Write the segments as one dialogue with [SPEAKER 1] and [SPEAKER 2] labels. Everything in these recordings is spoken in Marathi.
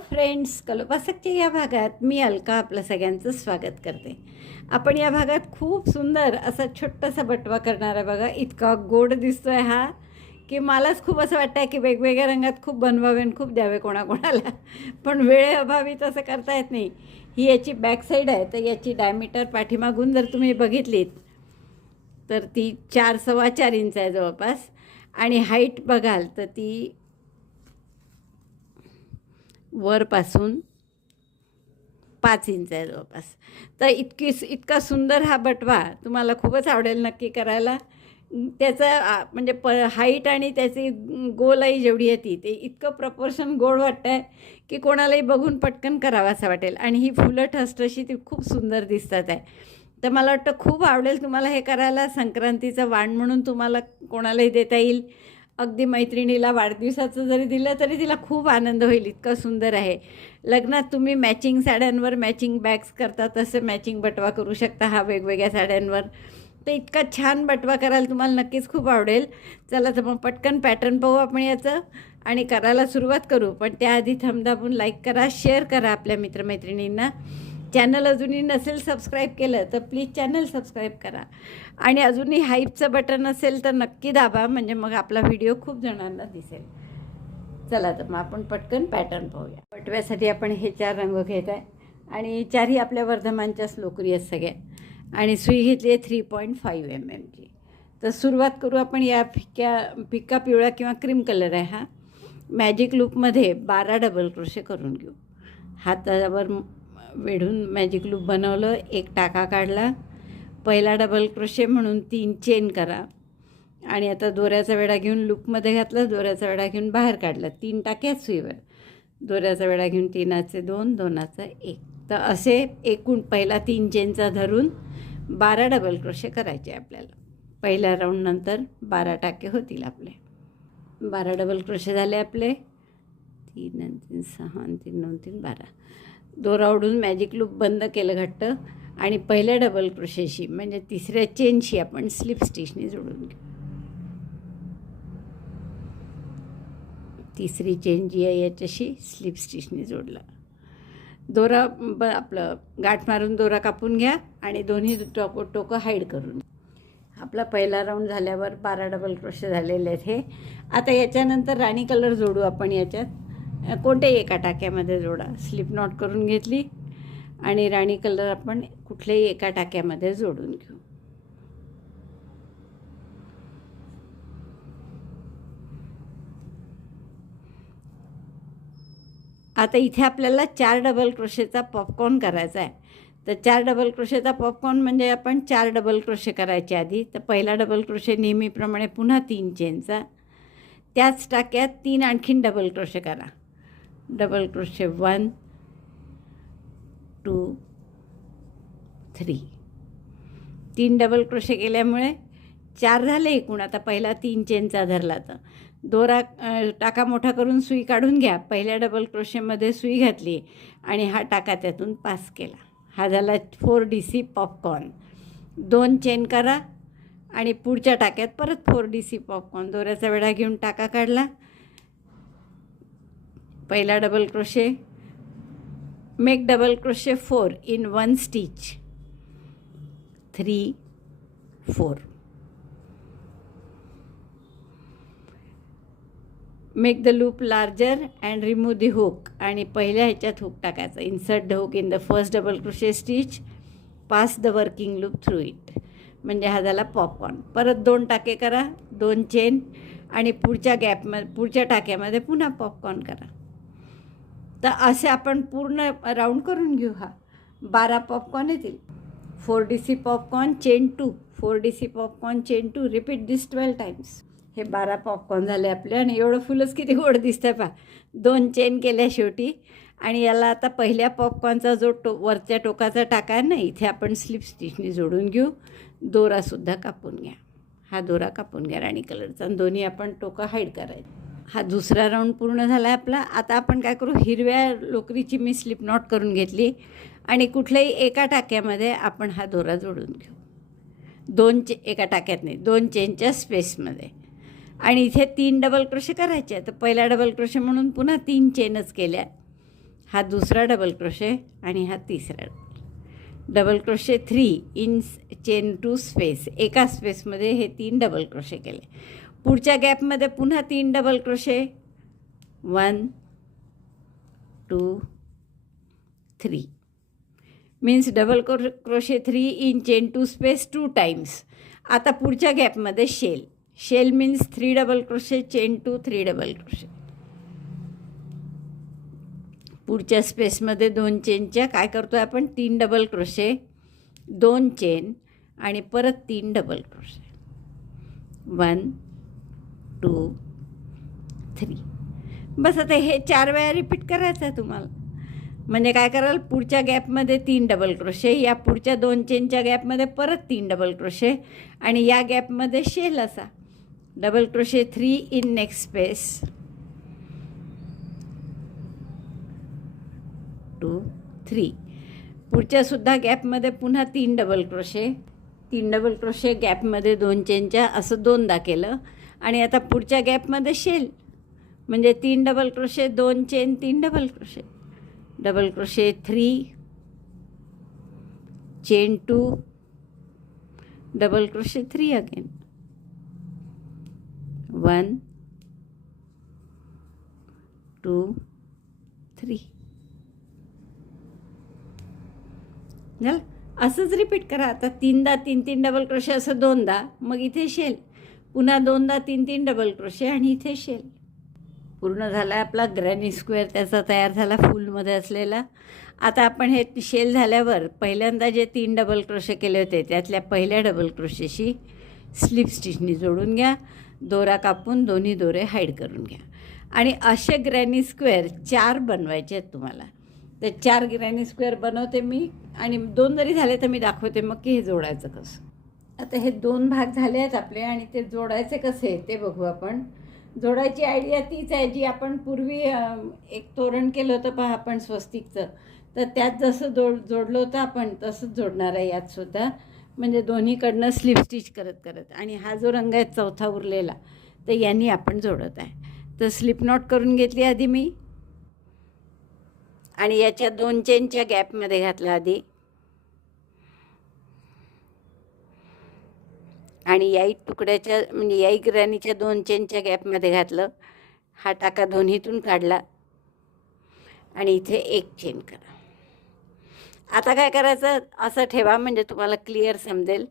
[SPEAKER 1] फ्रेंड्स कलोपासकच्या या भागात मी अलका आपलं सगळ्यांचं स्वागत करते. आपण या भागात खूप सुंदर असा छोटासा बटवा करणार आहे बघा. इतका गोड दिसतो आहे हा की मलाच खूप असं वाटतं आहे की वेगवेगळ्या रंगात खूप बनवावे आणि खूप द्यावे कोणाकोणाला. पण वेळेअभावी तसं करता येत नाही. ही याची बॅक साईड आहे तर याची डायमीटर पाठीमागून जर तुम्ही बघितलीत तर ती चार सव्वा चार इंच आहे जवळपास. आणि हाईट बघाल तर ती वरपासून पाच इंच आहे जवळपास. तर इतकी इतका सुंदर हा बटवा तुम्हाला खूपच आवडेल नक्की करायला. त्याचं म्हणजे प हाईट आणि त्याची गोलाई जेवढी आहे ती ते इतकं प्रपोर्शन गोड वाटतं आहे की कोणालाही बघून पटकन करावं असं वाटेल. आणि ही फुलं ठसठशी ती खूप सुंदर दिसतात आहे. तर मला वाटतं खूप आवडेल तुम्हाला हे करायला. संक्रांतीचं वाण म्हणून तुम्हाला कोणालाही देता येईल. अगदी मैत्रिणीला वाढदिवसाचं जरी दिलं तरी तिला खूप आनंद होईल. इतका सुंदर आहे. लग्नात तुम्ही मॅचिंग साड्यांवर मॅचिंग बॅग्स करता तसं मॅचिंग बटवा करू शकता हा वेगवेगळ्या साड्यांवर. तर इतका छान बटवा करायला तुम्हाला नक्कीच खूप आवडेल. चला तर मग पटकन पॅटर्न पाहू आपण याचं आणि करायला सुरुवात करू. पण त्याआधी थमदाबून लाईक करा शेअर करा आपल्या मित्रमैत्रिणींना. चॅनल अजूनही नसेल सबस्क्राईब केलं तर प्लीज चॅनल सबस्क्राईब करा. आणि अजूनही हाईपचं बटन असेल तर नक्की दाबा म्हणजे मग आपला व्हिडिओ खूप जणांना दिसेल. चला तर मग आपण पटकन पॅटर्न पाहूया. पटव्यासाठी आपण हे चार रंग घेत आहे. आणि चारही आपल्या वर्धमानच्याच लोकरी आहेत सगळ्या. आणि सुई घेतली आहे थ्री पॉईंट फाईव्ह एम एमची तर सुरुवात करू आपण या फिक्या फिक्का पिवळा किंवा क्रीम कलर आहे हा. मॅजिक लूपमध्ये बारा डबल क्रोशे करून घेऊ. हातावर वेढून मॅजिक लूप बनवलं एक टाका काढला. पहिला डबल क्रोशे म्हणून तीन चेन करा. आणि आता दोऱ्याचा वेढा घेऊन लूपमध्ये घातला दोऱ्याचा वेढा घेऊन बाहेर काढला. तीन टाक्यात सुईवर. दोऱ्याचा वेढा घेऊन तीनाचे दोन दोनाचा एक. तर असे एकूण पहिला तीन चेनचा धरून बारा डबल क्रोशे करायचे आपल्याला. पहिल्या राऊंडनंतर बारा टाके होतील आपले. बारा डबल क्रोशे झाले आपले. तीन आणि तीन सहा आणि तीन नऊ तीन बारा. दोरा ओढून मॅजिक लूप बंद केलं घट्ट. आणि पहिल्या डबल क्रोशेशी म्हणजे तिसऱ्या चेनशी आपण स्लिप स्टिचने जोडून घेऊ. तिसरी चेन जी आहे याच्याशी स्लिप स्टिचने जोडला. दोरा ब आपलं गाठ मारून दोरा कापून घ्या आणि दोन्ही टोक टोकं हाईड करून आपला पहिला राऊंड झाल्यावर बारा डबल क्रोशे झालेले आहेत हे. आता याच्यानंतर राणी कलर जोडू आपण याच्यात. कोणत्याही एका टाक्यामध्ये जोडा. स्लिप नॉट करून घेतली. आणि राणी कलर आपण कुठल्याही एका टाक्यामध्ये जोडून घेऊ. आता इथे आपल्याला चार डबल क्रोशेचा पॉपकॉर्न करायचा आहे. तर चार डबल क्रोशेचा पॉपकॉर्न म्हणजे आपण चार डबल क्रोशे करायचे आधी तर पहिला डबल क्रोशे नेहमीप्रमाणे पुन्हा तीन चेनचा. त्याच टाक्यात तीन आणखीन डबल क्रोशे करा. Double crochet one two three. तीन डबल क्रोशे केल्यामुळे चार झाले एकूण. आता पहिला तीन चेनचा धरला तर. दोरा टाका मोठा करून सुई काढून घ्या. पहिल्या डबल क्रोशेमध्ये सुई घातली आणि हा टाका त्यातून पास केला. हा झाला फोर डी सी पॉपकॉर्न दोन चेन करा आणि पुढच्या टाक्यात परत फोर डी सी पॉपकॉर्न दोऱ्याचा वेढा घेऊन टाका काढला. पहिला double crochet make double crochet four in one stitch. Three four make the loop larger and remove the hook आणि पहिल्या ह्याच्यात हुक टाकायचा. Insert the hook in the first double crochet stitch pass the working loop through it म्हणजे हा झाला पॉपकॉर्न परत दोन टाके करा. दोन चेन आणि पुढच्या गॅपमध्ये पुढच्या टाक्यामध्ये पुन्हा पॉपकॉर्न करा. तर असे आपण पूर्ण राऊंड करून घेऊ हा. बारा पॉपकॉर्न येतील. Four D C popcorn chain two four D C popcorn chain two repeat this twelve times हे बारा पॉपकॉर्न झाले आपले आणि एवढं फुलंच किती गोड दिसतं पा दोन चेन केल्या शेवटी. आणि याला आता पहिल्या पॉपकॉर्नचा जो टो वरच्या टोकाचा टाका आहे ना इथे आपण स्लिप स्टिचने जोडून घेऊ. दोरासुद्धा कापून घ्या. हा दोरा कापून घ्या राणी कलरचा आणि दोन्ही आपण टोकं हाईड करायचं. हा दुसरा राऊंड पूर्ण झाला आहे आपला. आता आपण काय करू हिरव्या लोकरीची मी स्लिप नॉट करून घेतली आणि कुठल्याही एका टाक्यामध्ये आपण हा दोरा जोडून घेऊ. दोन चे एका टाक्यात नाही दोन चेनच्या स्पेसमध्ये आणि इथे तीन डबल क्रोशे करायचे तर पहिला डबल क्रोशे म्हणून पुन्हा तीन चेनच केल्या. हा दुसरा डबल क्रोशे आणि हा तिसरा. Double crochet three in chain two space एका स्पेसमध्ये हे तीन डबल क्रोशे केले. पुढच्या गॅपमध्ये पुन्हा तीन double crochet one two three means double cro crochet three in chain two space two times आता पुढच्या गॅपमध्ये shell shell means three double crochet chain two three double crochet पुढच्या स्पेसमध्ये दोन चेनच्या काय करतो आहे आपण? तीन डबल क्रोशे दोन चेन आणि परत तीन double crochet one two three. बस आता हे चार वेळा रिपीट करायचं आहे तुम्हाला. म्हणजे काय कराल पुढच्या गॅपमध्ये तीन डबल क्रोशे या पुढच्या दोन चेनच्या गॅपमध्ये परत तीन डबल क्रोशे आणि या गॅपमध्ये शेल असा. Double crochet three in next space two three पुढच्यासुद्धा गॅपमध्ये पुन्हा तीन डबल क्रोशे तीन डबल क्रोशे गॅपमध्ये दोन चेनच्या असं दोनदा केलं. आणि आता पुढच्या गॅपमध्ये शेल. म्हणजे तीन डबल क्रोशे दोन चेन तीन double crochet. Double crochet three chain two double crochet three again. One two three. झालं? असंच रिपीट करा. आता तीनदा तीन तीन डबल क्रोशे असं दोनदा मग इथे शेल. पुन्हा दोनदा तीन तीन डबल क्रोशे आणि इथे शेल पूर्ण झाला आपला ग्रॅनी स्क्वेअर त्याचा तयार झाला फुलमध्ये असलेला. आता आपण हे शेल झाल्यावर पहिल्यांदा जे तीन डबल क्रोशे केले होते त्यातल्या पहिल्या डबल क्रोशेशी स्लिप स्टिचनी जोडून घ्या दोरा कापून दोन्ही दोरे हाईड करून घ्या. आणि असे ग्रॅनी स्क्वेअर चार बनवायचे आहेत तुम्हाला. तर चार ग्रॅनी स्क्वेअर बनवते मी आणि दोन जरी झाले तर मी दाखवते मग की हे जोडायचं कसं. आता हे दोन भाग झाले आहेत आपले आणि ते जोडायचे कसे ते बघू आपण. जोडायची आयडिया तीच आहे जी आपण पूर्वी एक तोरण केलं होतं पहा आपण स्वस्तिकचं. तर त्यात जसं जोड जोडलं होतं आपण तसंच जोडणार आहे यात सुद्धा. म्हणजे दोन्हीकडनं स्लिप स्टिच करत करत. आणि हा जो रंग आहे चौथा उरलेला तर यांनी आपण जोडत आहे. तर स्लिप नॉट करून घेतली आधी मी. आणि याच्या दोन चेनच्या गॅपमध्ये घातला आधी. आणि याई तुकड्याच्या म्हणजे याई ग्रॅनीच्या दोन चेनच्या गॅपमध्ये घातलं. हा टाका दोन्हीतून काढला. आणि इथे एक चेन करा. आता काय करायचं? असं ठेवा म्हणजे तुम्हाला क्लिअर समजेल.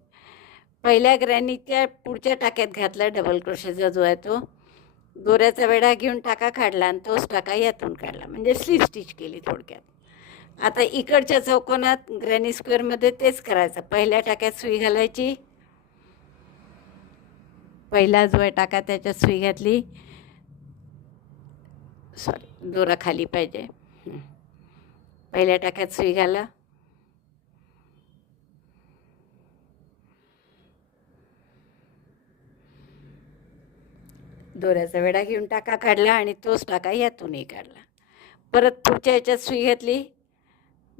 [SPEAKER 1] पहिल्या ग्रॅनीच्या पुढच्या टाक्यात घातला डबल क्रोशेचा जो आहे तो. दोऱ्याचा वेढा घेऊन टाका काढला आणि तोच टाका यातून काढला. म्हणजे स्लीप स्टिच केली थोडक्यात. आता इकडच्या चौकोनात ग्रॅनी स्क्वेअरमध्ये तेच करायचं. पहिल्या टाक्यात सुई घालायची पहिला जो आहे टाका त्याच्यात सुई घातली सॉरी दोरा खाली पाहिजे. पहिल्या टाक्यात सुई घाला. दोऱ्याचा वेढा घेऊन टाका काढला आणि तोच टाका यातूनही काढला. परत पुढच्या याच्यात सुई घातली.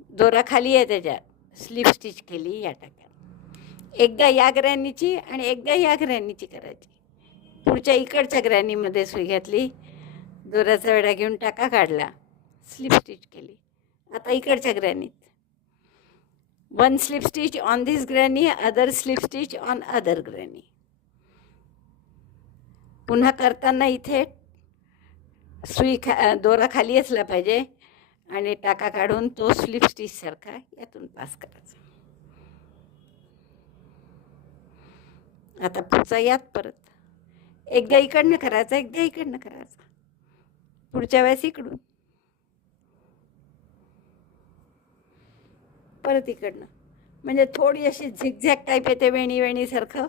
[SPEAKER 1] दोरा खाली आहे त्याच्यात स्लिप स्टिच केली या टाक्यात. एकदा या ग्रॅनीची आणि एकदा या ग्रॅनीची करायची. पुढच्या इकडच्या ग्रॅनीमध्ये सुई घातली दोऱ्याचा वेढा घेऊन टाका काढला स्लिप स्टिच केली. आता इकडच्या ग्रॅनीत one slip stitch on this granny other slip stitch on other granny पुन्हा करताना इथे सुई खा दोरा खाली असला पाहिजे आणि टाका काढून तो स्लिप स्टिचसारखा यातून पास करायचा. आता पुढचा यात परत. एकदा इकडनं करायचा एकदा इकडनं करायचा. पुढच्या वेळेस इकडून. परत इकडनं. म्हणजे थोडी अशी झिकझॅक टाईप येते वेणी वेणीसारखं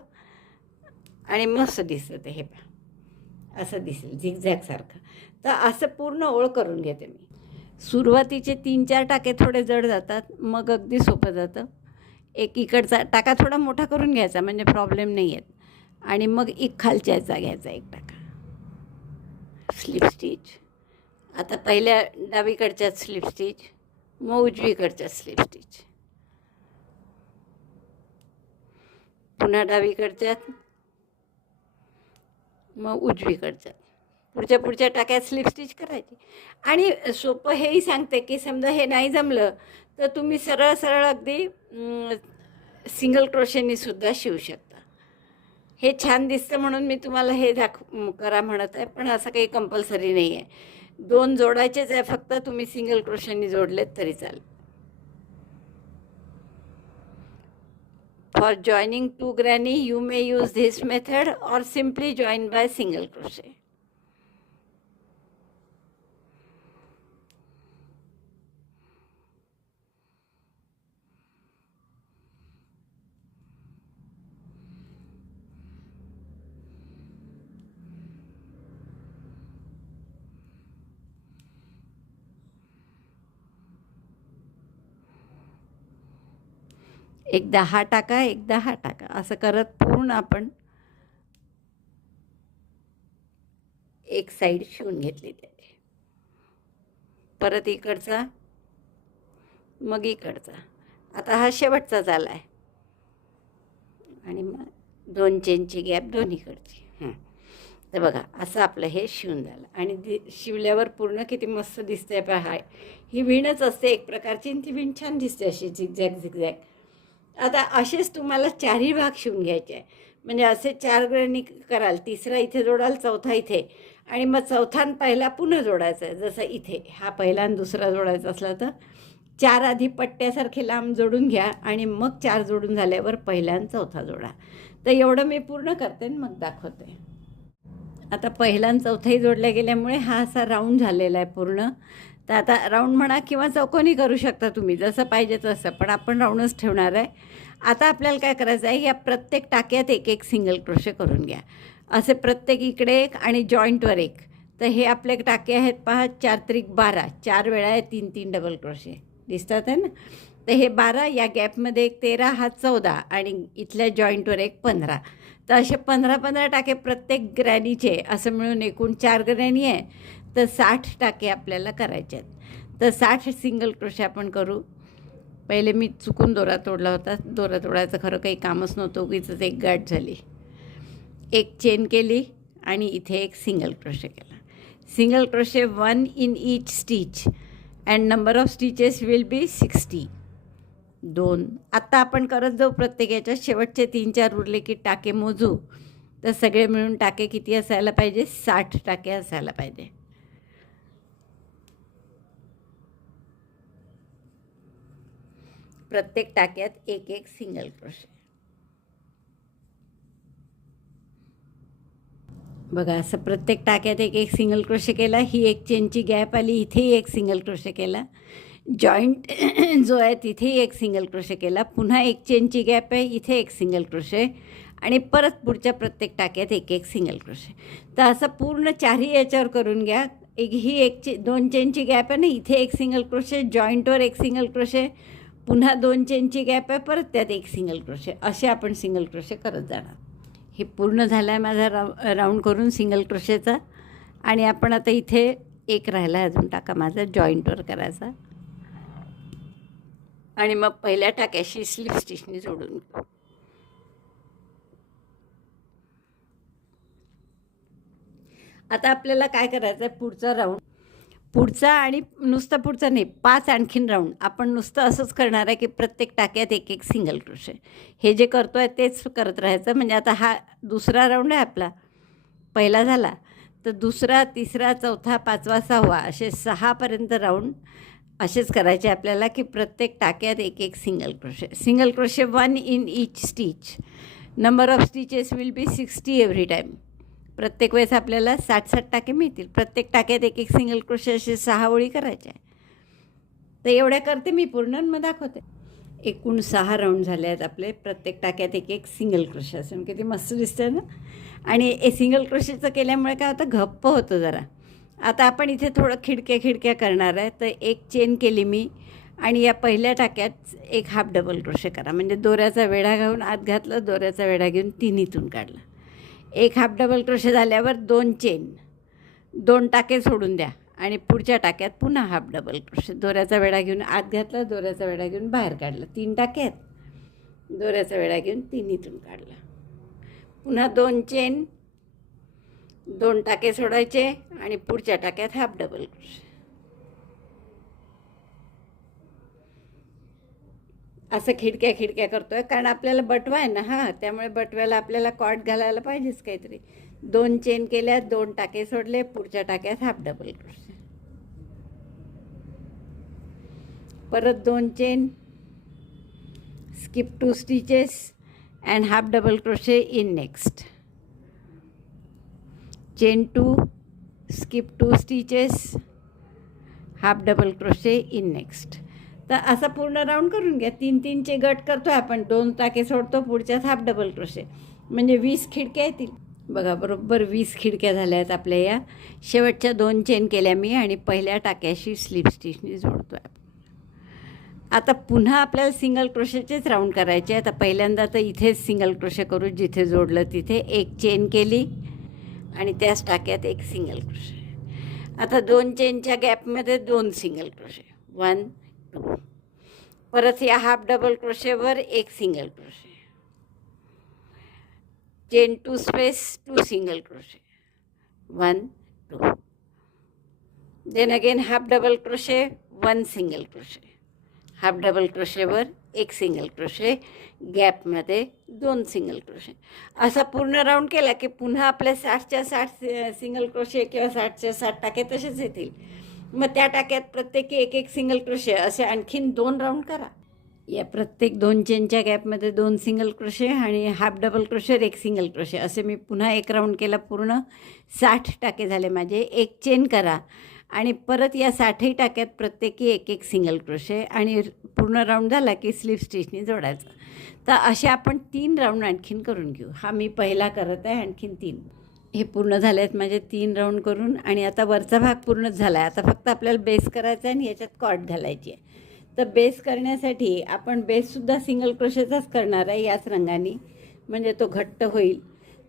[SPEAKER 1] आणि मस्त दिसतं ते हे पहा. असं दिसेल झिकझॅकसारखं तर असं पूर्ण ओळ करून घेते मी. सुरुवातीचे तीन चार टाके थोडे जड जातात मग अगदी सोपं जातं. एक इकडचा टाका थोडा मोठा करून घ्यायचा म्हणजे प्रॉब्लेम नाही आहेत आणि मग एक खालच्याचा घ्यायचा एक टाका. स्लिप स्टिच आता पहिल्या डावीकडच्यात स्लिप स्टिच मग उजवीकडच्या स्लिप स्टिच पुन्हा डावीकडच्यात मग उजवीकडच्यात पुढच्या पुढच्या टाक्यात स्लिप स्टिच करायची. आणि सोपं हेही सांगते की समजा हे नाही जमलं तर तुम्ही सरळ सरळ अगदी सिंगल क्रोशेनी सुद्धा शिवू शकता. हे छान दिसतं म्हणून मी तुम्हाला हे दाख करा म्हणत आहे पण असं काही कंपल्सरी नाही आहे. दोन जोडायचेच आहे फक्त तुम्ही सिंगल क्रोशेनी जोडलेत तरी चालेल. For joining two granny, you may use this method or simply join by single crochet. एकदा हा टाका एकदा हा टाका. असं करत पूर्ण आपण एक साईड शिवून घेतलेली आहे परत इकडचा मग इकडचा. आता हा शेवटचा झाला आहे आणि मग दोन चेनची गॅप दोन्हीकडची हां. तर बघा असं आपलं हे शिवून झालं. आणि दि शिवल्यावर पूर्ण किती मस्त दिसते पहा ही विणच असते एक प्रकारची. आणि ती विण छान दिसते अशी झिगझॅग झिगझॅग आता असेच तुम्हाला चारही भाग शिवून घ्यायचे आहे. म्हणजे असे चार ग्रहणी कराल तिसरा इथे जोडाल चौथा इथे. आणि मग चौथा आणि पहिला पुन्हा जोडायचा आहे जसं इथे. हा पहिला आणि दुसरा जोडायचा असला तर चार आधी पट्ट्यासारखे लांब जोडून घ्या आणि मग चार जोडून झाल्यावर पहिला आणि चौथा जोडा. तर एवढं मी पूर्ण करते आणि मग दाखवते. आता पहिला आणि चौथाही जोडल्या गेल्यामुळे हा असा राऊंड झालेला आहे पूर्ण. तर आता राऊंड म्हणा किंवा चौकोनी करू शकता तुम्ही जसं पाहिजे तसं पण आपण राऊंडच ठेवणार आहे. आता आपल्याला काय करायचं आहे या प्रत्येक टाक्यात एक एक सिंगल क्रोशे करून घ्या. असे प्रत्येक इकडे एक आणि जॉईंटवर एक. तर हे आपले टाके आहेत पहा चार त्रिक बारा. चार वेळा आहे तीन तीन डबल क्रोशे. दिसतात आहे ना? तर हे बारा या गॅपमध्ये एक तेरा हा चौदा आणि इथल्या जॉईंटवर एक पंधरा. तर असे पंधरा पंधरा टाके प्रत्येक ग्रॅनीचे असं मिळून एकूण चार ग्रॅनी आहे. तर साठ टाके आपल्याला करायचे आहेत. तर साठ सिंगल क्रोशे आपण करू. पहिले मी चुकून दोरा तोडला होता. दोरा तोडायचं खरं काही कामच नव्हतं. उगीच एक गाठ झाली. एक चेन केली आणि इथे एक सिंगल क्रोशे केला. Single crochet one in each stitch and number of stitches will be sixty दोन. आत्ता आपण करत जाऊ प्रत्येक याच्यात शेवटचे तीन चार उरले की टाके मोजू. तर सगळे मिळून टाके किती असायला पाहिजे? साठ टाके असायला पाहिजे. प्रत्येक टाक्यात एक एक सिंगल क्रोशे. बघा असं प्रत्येक टाक्यात एक एक सिंगल क्रोशे केला ही एक चेनची गॅप आली इथेही एक सिंगल क्रोशे केला. जॉईंट जो आहे तिथेही एक सिंगल क्रोशे केला. पुन्हा एक चेनची गॅप आहे इथे एक सिंगल क्रोशे. आणि परत पुढच्या प्रत्येक टाक्यात एक एक सिंगल क्रोशे. तर असं पूर्ण चारही याच्यावर करून घ्या. एक ही एक चे दोन चेनची गॅप आहे ना इथे एक सिंगल क्रोशे जॉईंटवर एक सिंगल क्रोशे. पुन्हा दोन चेनची गॅप आहे परत त्यात एक सिंगल क्रोशे असे आपण सिंगल क्रोशे करत जाणार. हे पूर्ण झालं आहे माझा रा राऊंड करून सिंगल क्रोशेचा आणि आपण आता इथे एक राहिला आहे अजून टाका माझा जॉईंटवर करायचा. आणि मग पहिल्या टाक्याशी स्लिप स्टिचने जोडून घेऊ. आता आपल्याला काय करायचं आहे पुढचा राऊंड पुढचा आणि नुसतं पुढचा नाही पाच आणखीन राऊंड आपण नुसतं असंच करणार आहे की प्रत्येक टाक्यात एक एक सिंगल क्रोशे हे जे करतो आहे तेच करत राहायचं. म्हणजे आता हा दुसरा राऊंड आहे आपला. पहिला झाला. तर दुसरा तिसरा चौथा पाचवा सहावा असे सहापर्यंत राऊंड असेच करायचे आपल्याला की प्रत्येक टाक्यात एक एक single crochet single crochet one in each stitch number of stitches will be sixty every time प्रत्येक वेळेस आपल्याला साठ साठ टाके मिळतील. प्रत्येक टाक्यात एक एक सिंगल क्रोशे असे सहा ओळी करायच्या तर एवढ्या करते मी पूर्ण मग दाखवते. एकूण सहा राऊंड झाले आहेत आपले. प्रत्येक टाक्यात एक एक सिंगल क्रोशे असून किती मस्त दिसतं ना? आणि ए सिंगल क्रोशेचं केल्यामुळे काय होतं? घप्प होतं जरा. आता आपण इथे थोडं खिडक्या खिडक्या करणार आहे. तर एक चेन केली मी. आणि या पहिल्या टाक्यात एक हाफ डबल क्रोशे करा. म्हणजे दोऱ्याचा वेढा घालून आत घातलं दोऱ्याचा वेढा घेऊन तिन्हीतून काढला. एक हाफ डबल क्रोशे झाल्यावर दोन चेन दोन टाके सोडून द्या. आणि पुढच्या टाक्यात पुन्हा हाफ डबल क्रोशे दोऱ्याचा वेडा घेऊन आत घातला दोऱ्याचा वेडा घेऊन बाहेर काढला. तीन टाके आहेत दोऱ्याचा वेडा घेऊन तिन्हीतून काढला. पुन्हा दोन चेन दोन टाके सोडायचे आणि पुढच्या टाक्यात हाफ डबल क्रोशे असं खिडक्या खिडक्या करतो आहे कारण आपल्याला बटवा आहे ना हा त्यामुळे बटव्याला आपल्याला कॉट घालायला पाहिजेच काहीतरी. दोन चेन केल्या दोन टाके सोडले पुढच्या टाक्यात हाफ डबल क्रोशे परत दोन chain skip two stitches and half double crochet in next chain two skip two stitches half double crochet in next तर असा पूर्ण राऊंड करून घ्या. तीन तीनचे गट करतो आपण. दोन टाके सोडतो पुढच्यात हाफ डबल क्रोशे म्हणजे वीस खिडक्या येतील. बघा बरोबर वीस खिडक्या झाल्या आहेत आपल्या या. शेवटच्या दोन चेन केल्या मी आणि पहिल्या टाक्याशी स्लिप स्टिचनी जोडतो आहे आता पुन्हा आपल्याला सिंगल क्रोशेचेच राऊंड करायचे आता पहिल्यांदा तर इथेच सिंगल क्रोशे करू जिथे जोडलं तिथे एक चेन केली आणि त्याच टाक्यात एक सिंगल क्रोशे आता दोन चेनच्या गॅपमध्ये दोन सिंगल क्रोशे वन टू परत या हाफ डबल क्रोशेवर एक single crochet. Chain two space two single crochet one two then again half double crochet one single crochet half double क्रोशेवर एक सिंगल क्रोशे गॅपमध्ये दोन सिंगल क्रोशे असा पूर्ण राऊंड केला की पुन्हा आपल्या साठच्या साठ सिंगल क्रोशे किंवा साठच्या साठ टाके तसेच येतील. मग त्या टाक्यात प्रत्येकी एक एक सिंगल क्रोशे असे आणखीन दोन राऊंड करा. या प्रत्येक दोन चेनच्या गॅपमध्ये दोन सिंगल क्रोशे आणि हाफ डबल क्रोशर एक सिंगल क्रोशे असे मी पुन्हा एक राऊंड केला पूर्ण. साठ टाके झाले माझे. एक चेन करा. आणि परत या साठही टाक्यात प्रत्येकी एक एक सिंगल क्रोशे आणि पूर्ण राऊंड झाला की स्लीप स्टिचनी जोडायचं. तर असे आपण तीन राऊंड आणखीन करून घेऊ. हा मी पहिला करत आहे आणखीन तीन. हे पूर्ण झाले आहेत माझे तीन राऊंड करून आणि आता वरचा भाग पूर्णच झाला आहे आता फक्त आपल्याला बेस करायचा आहे आणि याच्यात कॉट घालायची आहे तर बेस करण्यासाठी आपण बेससुद्धा सिंगल क्रोशेचाच करणार आहे याच रंगाने. म्हणजे तो घट्ट होईल.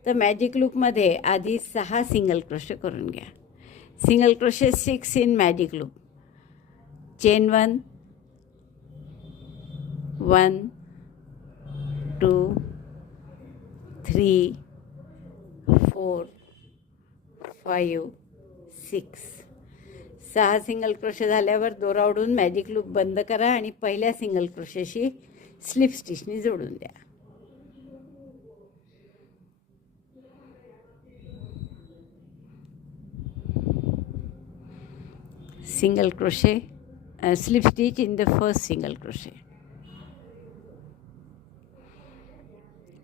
[SPEAKER 1] तर मॅजिक लूपमध्ये आधी सहा सिंगल क्रोशे करून घ्या. Single crochet six in magic loop chain one one two three four five six सहा सिंगल क्रोशे झाल्यावर दोरा ओढून मॅजिक लूप बंद करा आणि पहिल्या सिंगल क्रोशेशी स्लिप स्टिचनी जोडून द्या. Single crochet slip stitch in the first single crochet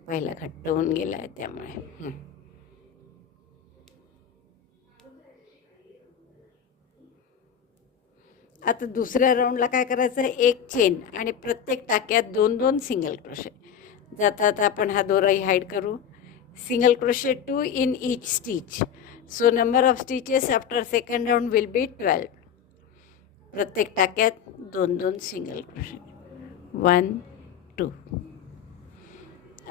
[SPEAKER 1] पहिला घट्ट होऊन गेला आहे त्यामुळे आता दुसऱ्या राऊंडला काय करायचं आहे? एक चेन आणि प्रत्येक टाक्यात दोन दोन सिंगल क्रोशे जाता आता आपण हा दोराही हाईड करू. Single crochet two in each stitch so number of stitches after second round will be twelve प्रत्येक टाक्यात दोन दोन सिंगल क्रोशे वन टू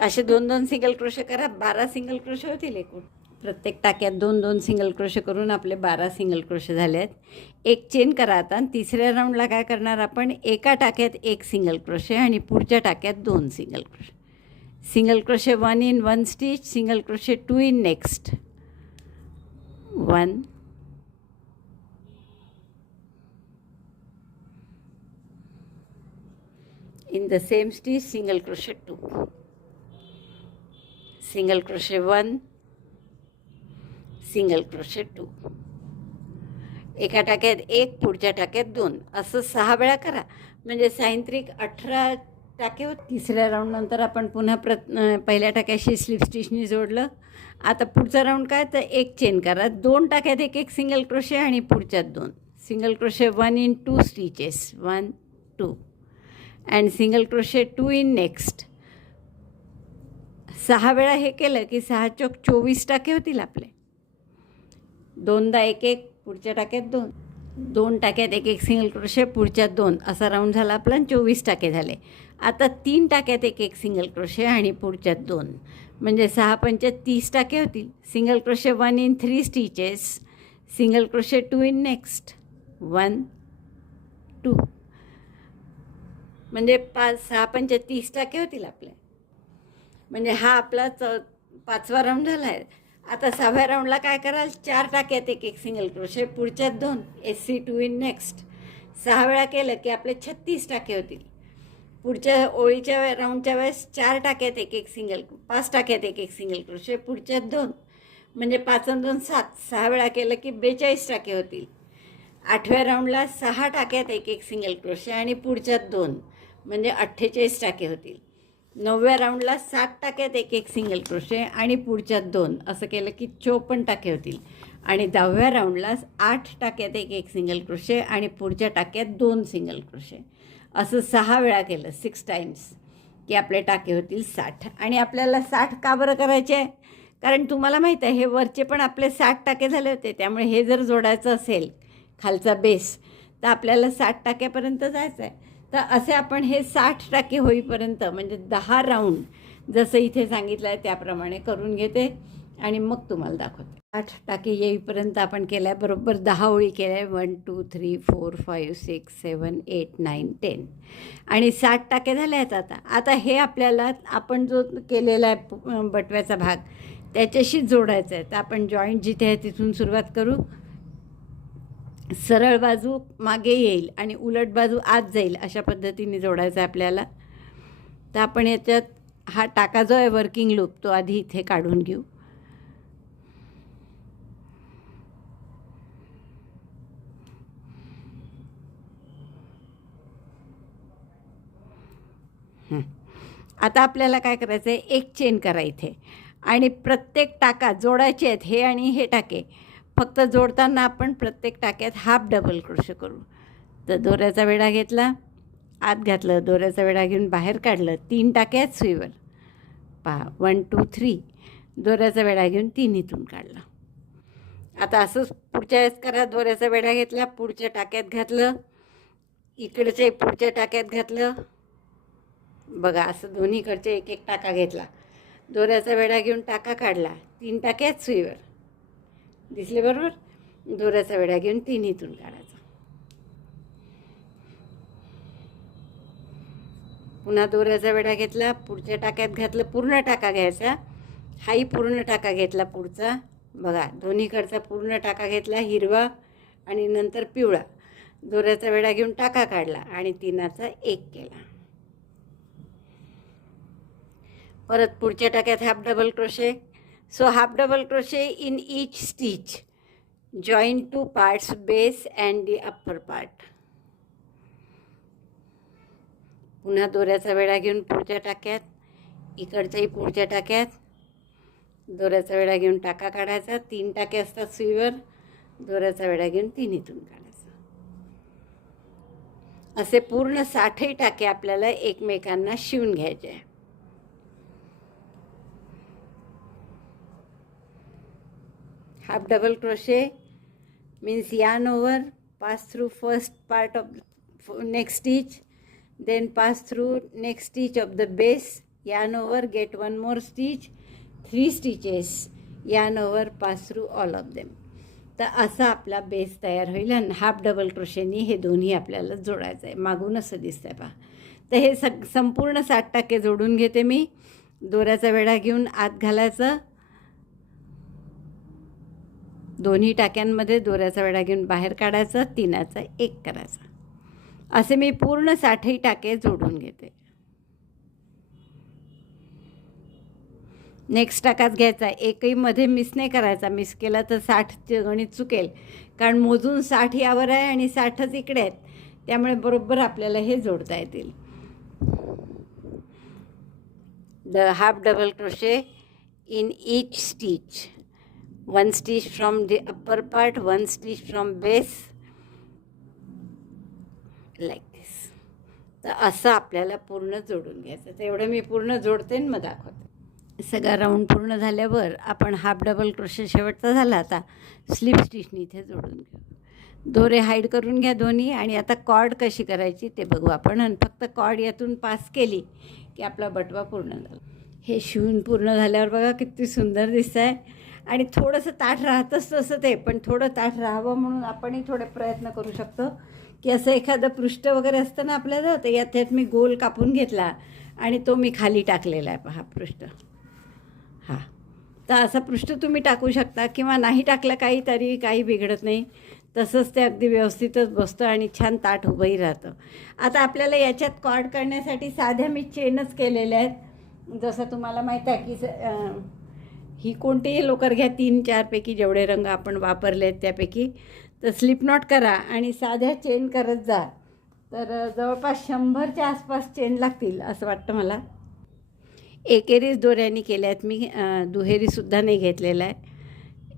[SPEAKER 1] असे दोन दोन सिंगल क्रोशे करा. बारा सिंगल क्रोशे होतील एकूण. प्रत्येक टाक्यात दोन दोन सिंगल क्रोशे करून आपले बारा सिंगल क्रोशे झाले आहेत एक चेन करा आता. आणि तिसऱ्या राऊंडला काय करणार आपण? एका टाक्यात एक सिंगल क्रोशे आणि पुढच्या टाक्यात दोन single crochet single crochet one in one stitch single crochet two in next one in the same stitch single crochet 2 single crochet 1 single crochet two एका टाक्यात एक पुढच्या टाक्यात दोन. असं सहा वेळा करा. म्हणजे सायंत्रिक अठरा टाके होत तिसऱ्या राऊंडनंतर आपण पुन्हा प्र पहिल्या टाक्याशी स्लिप स्टिचनी जोडलं. आता पुढचा राऊंड काय? तर एक चेन करा. दोन टाक्यात एक एक सिंगल क्रोशे आणि पुढच्यात दोन. Single crochet one in two stitches one two and single crochet two in next सहा वेळा हे केलं की सहा चौक चोवीस टाके होतील आपले. दोनदा एक एक पुढच्या टाक्यात दोन. दोन टाक्यात एक एक सिंगल क्रोशे पुढच्यात दोन. असा राऊंड झाला आपला चोवीस टाके झाले. आता तीन टाक्यात एक एक सिंगल क्रोशे आणि पुढच्यात दोन. म्हणजे सहा पंच्यात तीस टाके होतील. Single crochet one in three stitches single crochet two in next one two म्हणजे पाच सहा पंच तीस टाके होतील आपले. म्हणजे हा आपला च पाचवा राऊंड झाला आहे आता सहाव्या राऊंडला काय कराल? चार टाक्यात एक एक सिंगल क्रोशे पुढच्यात दोन. S C two in next सहा वेळा केलं की आपले छत्तीस टाके होतील. पुढच्या ओळीच्या वे राऊंडच्या वेळेस चार टाक्यात एक एक सिंगल पाच टाक्यात एक एक सिंगल क्रोशे पुढच्यात दोन. म्हणजे पाच आणि दोन सात. सहा वेळा केलं की बेचाळीस टाके होतील. आठव्या राऊंडला सहा टाक्यात एक एक सिंगल क्रोशे आणि पुढच्यात दोन. म्हणजे अठ्ठेचाळीस टाके होतील. नवव्या राऊंडला सात टाक्यात एक एक सिंगल क्रोशे आणि पुढच्यात दोन असं केलं की चोपन्न टाके होतील. आणि दहाव्या राऊंडला आठ टाक्यात एक एक सिंगल क्रोशे आणि पुढच्या टाक्यात दोन सिंगल क्रोशे. असं सहा वेळा केलं सिक्स टाईम्स की आपले टाके होतील साठ. आणि आपल्याला साठ का बरं करायचे आहे? कारण तुम्हाला माहीत आहे हे वरचे पण आपले साठ टाके झाले होते त्यामुळे हे जर जोडायचं असेल खालचा बेस तर आपल्याला साठ टाक्यापर्यंत जायचं आहे तर असे आपण हे साठ टाके होईपर्यंत म्हणजे दहा राऊंड जसं इथे सांगितलं आहे त्याप्रमाणे करून घेते. आणि मग तुम्हाला दाखवते. आठ टाके येईपर्यंत आपण केलं आहे बरोबर दहा ओळी केल्या. आहे one two three four five six seven eight nine ten आणि साठ टाके झाले आहेत आता. आता हे आपल्याला आपण जो केलेला आहे बटव्याचा भाग त्याच्याशी जोडायचा आहे तर आपण जॉईंट जिथे आहे तिथून सुरुवात करू. सरळ बाजू मागे येईल आणि उलट बाजू आत जाईल अशा पद्धतीने जोडायचं आहे आपल्याला. तर आपण याच्यात हा टाका जो आहे वर्किंग लूप तो आधी इथे काढून घेऊ. आता आपल्याला काय करायचं आहे एक चेन करा इथे. आणि प्रत्येक टाका जोडायचे आहेत हे आणि हे टाके. फक्त जोडताना आपण प्रत्येक टाक्यात हाफ डबल क्रोशे करू. तर दोऱ्याचा वेढा घेतला आत घातलं दोऱ्याचा वेढा घेऊन बाहेर काढलं तीन टाक्यात सुईवर. पहा वन टू थ्री दोऱ्याचा वेढा घेऊन तिन्हीतून काढला. आता असंच पुढच्या वेळेस करा दोऱ्याचा वेढा घेतला पुढच्या टाक्यात घातलं इकडचे पुढच्या टाक्यात घातलं. बघा असं दोन्हीकडचे एक एक टाका घेतला. दोऱ्याचा वेढा घेऊन टाका काढला तीन टाक्यात सुईवर. दिसले बरोबर? दोऱ्याचा वेढा घेऊन तिन्हीतून काढायचा. पुन्हा दोऱ्याचा वेढा घेतला पुढच्या टाक्यात घातलं पूर्ण टाका घ्यायचा. हाही पूर्ण टाका घेतला पुढचा. बघा दोन्हीकडचा पूर्ण टाका घेतला हिरवा आणि नंतर पिवळा. दोऱ्याचा वेढा घेऊन टाका काढला आणि तिनाचा एक केला. परत पुढच्या टाक्यात half double crochet so half double crochet in each stitch join two parts base and the upper part पुन्हा दोऱ्याचा वेळा घेऊन पुढच्या टाक्यात. इकडच्याही पुढच्या टाक्यात. दोऱ्याचा वेळा घेऊन टाका काढायचा. तीन टाके असतात सुईवर. दोऱ्याचा वेळा घेऊन तिन्हीतून काढायचा. असे पूर्ण साठही टाके आपल्याला एकमेकांना शिवून घ्यायचे. आहे half double crochet means yarn over pass through first part of f- next stitch then pass through next stitch of the base yarn over get one more stitch three stitches yarn over pass through all of them तर असा आपला बेस तयार होईल आणि हाफ डबल क्रोशेनी हे दोन्ही आपल्याला जोडायचं आहे मागून असं दिसतंय पहा तर हे सग संपूर्ण साठ टक्के जोडून घेते मी दोऱ्याचा वेढा घेऊन आत घालायचं दोन्ही टाक्यांमध्ये दोऱ्याचा वेढा घेऊन बाहेर काढायचा तिनाचा एक करायचा. असे मी पूर्ण साठही टाके जोडून घेते. नेक्स्ट टाकाच घ्यायचा. एकही मध्ये मिस नाही करायचा. मिस केला तर साठ गणित चुकेल. कारण मोजून साठ यावर आहे आणि साठच इकडे आहेत. त्यामुळे बरोबर आपल्याला हे जोडता येतील. The half double crochet in each stitch one stitch from the upper part one stitch from base. Like this तर असं आपल्याला पूर्ण जोडून घ्यायचं. तर एवढं मी पूर्ण जोडते आणि मग दाखवते. सगळा राऊंड पूर्ण झाल्यावर आपण हाफ डबल क्रोशे शेवटचा झाला आता. स्लिप स्टिचनी इथे जोडून घेऊ. दोरे हाईड करून घ्या दोन्ही आणि आता कॉर्ड कशी करायची ते बघू आपण. आणि फक्त कॉर्ड यातून पास केली की आपला बटवा पूर्ण झाला. हे शिवून पूर्ण झाल्यावर बघा किती सुंदर दिसत आहे आणि थोडंसं ताठ राहतंच तसं ते पण थोडं ताठ राहावं म्हणून आपणही थोडे प्रयत्न करू शकतो. की असं एखादं पृष्ठ वगैरे असतं ना आपल्याला तर यात त्यात मी गोल कापून घेतला आणि तो मी खाली टाकलेला आहे पहा पृष्ठ. हां. तर असा पृष्ठ तुम्ही टाकू शकता किंवा नाही टाकलं काही तरी काही बिघडत नाही. तसंच ते अगदी व्यवस्थितच बसतं आणि छान ताट उभंही राहतं. आता आपल्याला याच्यात कॉर्ड करण्यासाठी साध्या मी चेनच केलेल्या आहेत. जसं तुम्हाला माहीत आहे की ही कोणतीही लोकर घ्या तीन चारपैकी जेवढे रंग आपण वापरले आहेत त्यापैकी. तर स्लिप नॉट करा आणि साध्या चेन करत जा. तर जवळपास शंभरच्या आसपास चेन लागतील असं वाटतं मला. एकेरीच दोऱ्याने केल्या आहेत मी दुहेरीसुद्धा नाही घेतलेला आहे.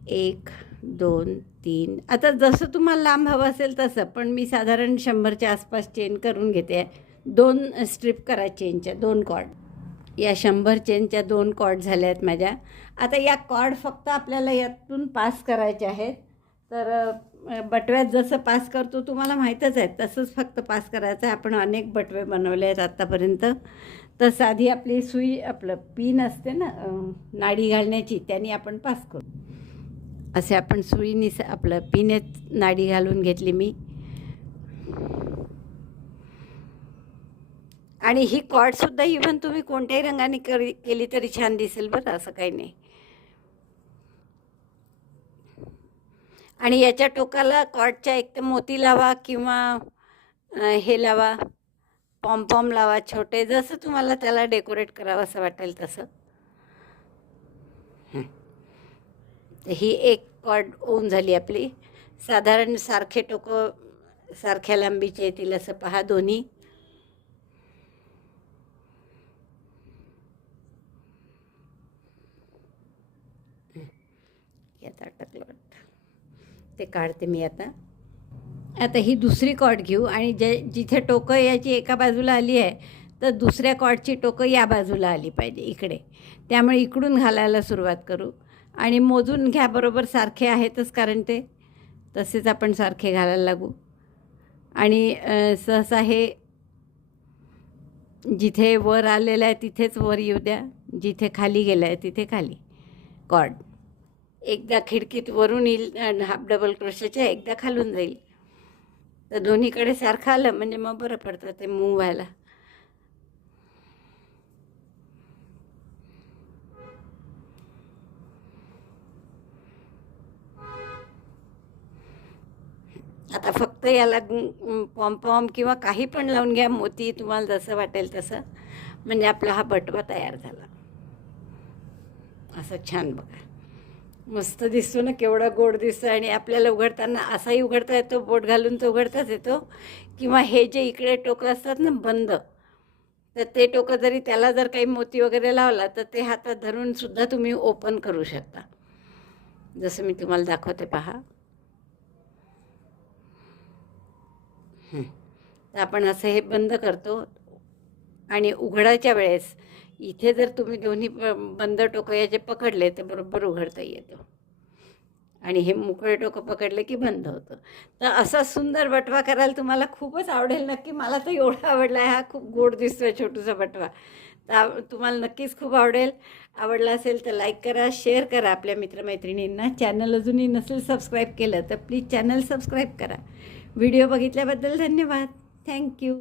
[SPEAKER 1] एक दोन तीन. आता जसं तुम्हाला लांब हवं असेल तसं पण मी साधारण शंभरच्या आसपास चेन करून घेते. दोन स्ट्रिप करा चेनच्या दोन कॉर्ड या शंभर चेनच्या दोन कॉर्ड झाल्या आहेत माझ्या. आता या कॉर्ड फक्त आपल्याला यातून पास करायचे आहेत. तर बटव्यात जसं पास करतो तुम्हाला माहीतच आहे तसंच फक्त पास करायचं आहे. आपण अनेक बटवे बनवले आहेत आत्तापर्यंत तर साधी आपली सुई आपलं पिन असते ना नाडी घालण्याची त्याने आपण पास करू. असे आपण सुईनी आपलं पिनेत नाडी घालून घेतली मी. आणि ही कॉर्डसुद्धा इव्हन तुम्ही कोणत्याही रंगाने करी केली तरी छान दिसेल बरं असं काही नाही. आणि याच्या टोकाला कॉर्डच्या एक तर मोती लावा किंवा हे लावा पॉम्पॉम लावा छोटे जसं तुम्हाला त्याला डेकोरेट करावं असं वाटेल तसं. हं. तर ही एक कॉर्ड होऊन झाली आपली. साधारण सारखे टोकं सारख्या लांबीचे येतील असं पहा दोन्ही यात अटकलं वाटतं ते काढते मी आता. आता ही दुसरी कॉट घेऊ आणि जे जिथे टोकं याची एका बाजूला आली आहे तर दुसऱ्या कॉटची टोकं या बाजूला आली पाहिजे इकडे. त्यामुळे इकडून घालायला सुरुवात करू. आणि मोजून घ्या बरोबर सारखे आहेतच कारण ते. तसेच आपण सारखे घालायला लागू. आणि सहसा हे जिथे वर आलेलं आहे तिथेच वर येऊ द्या. जिथे खाली गेलं आहे तिथे खाली. कॉर्ड एकदा खिडकीत वरून येईल आणि हाफ डबल क्रोशाच्या एकदा खालून जाईल. तर दोन्हीकडे सारखं आलं म्हणजे मग बरं पडतं ते मूव व्हायला. आता फक्त याला पॉम्पॉम किंवा काही पण लावून घ्या मोती तुम्हाला जसं वाटेल तसं. म्हणजे आपला हा बटवा तयार झाला. असं छान बघा. मस्त दिसतो ना केवढा गोड दिसतो आणि आपल्याला उघडताना असाही उघडता येतो बोट घालून तो उघडताच येतो. किंवा हे जे इकडे टोकं असतात ना बंद तर ते टोकं जरी त्याला जर काही मोती वगैरे लावला तर ते हातात धरून सुद्धा तुम्ही ओपन करू शकता. जसं मी तुम्हाला दाखवते पहा. तर आपण असं हे बंद करतो. आणि उघडायच्या वेळेस इथे जर तुम्ही दोन्ही बंद टोकं याचे पकडले तर बरोबर उघडता येतं. आणि हे मोकळे टोकं पकडले की बंद होतं. तर असा सुंदर बटवा करायला तुम्हाला खूपच आवडेल. नक्की मला तर एवढा आवडला. आहे हा खूप गोड दिसतोय छोटूसा बटवा. तर आव- तुम्हाला नक्कीच खूप आवडेल. आवडला असेल तर लाईक करा शेअर करा आपल्या मित्रमैत्रिणींना. चॅनल अजूनही नसेल सबस्क्राईब केलं तर प्लीज चॅनल सबस्क्राईब करा. व्हिडिओ बघितल्याबद्दल धन्यवाद. Thank you.